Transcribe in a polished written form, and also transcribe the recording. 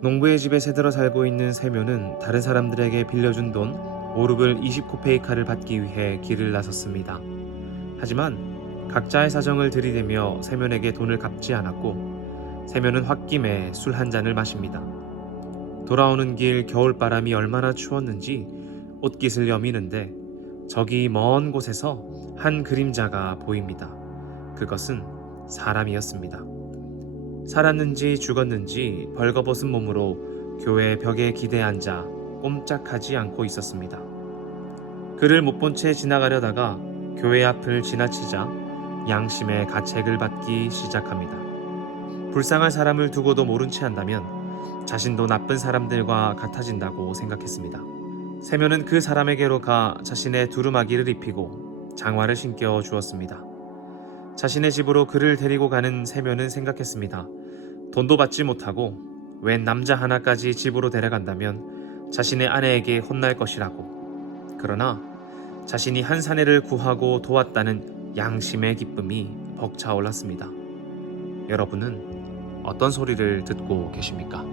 농부의 집에 새들어 살고 있는 세묘는 다른 사람들에게 빌려준 돈 5루블 20코페이카를 받기 위해 길을 나섰습니다. 하지만 각자의 사정을 들이대며 세면에게 돈을 갚지 않았고 세면은 홧김에 술 한 잔을 마십니다. 돌아오는 길 겨울바람이 얼마나 추웠는지 옷깃을 여미는데 저기 먼 곳에서 한 그림자가 보입니다. 그것은 사람이었습니다. 살았는지 죽었는지 벌거벗은 몸으로 교회 벽에 기대 앉아 꼼짝하지 않고 있었습니다. 그를 못 본 채 지나가려다가 교회 앞을 지나치자 양심의 가책을 받기 시작합니다. 불쌍한 사람을 두고도 모른 채 한다면 자신도 나쁜 사람들과 같아진다고 생각했습니다. 세면은 그 사람에게로 가 자신의 두루마기를 입히고 장화를 신겨 주었습니다. 자신의 집으로 그를 데리고 가는 세면은 생각했습니다. 돈도 받지 못하고 웬 남자 하나까지 집으로 데려간다면 자신의 아내에게 혼날 것이라고. 그러나 자신이 한 사내를 구하고 도왔다는 양심의 기쁨이 벅차올랐습니다. 여러분은 어떤 소리를 듣고 계십니까?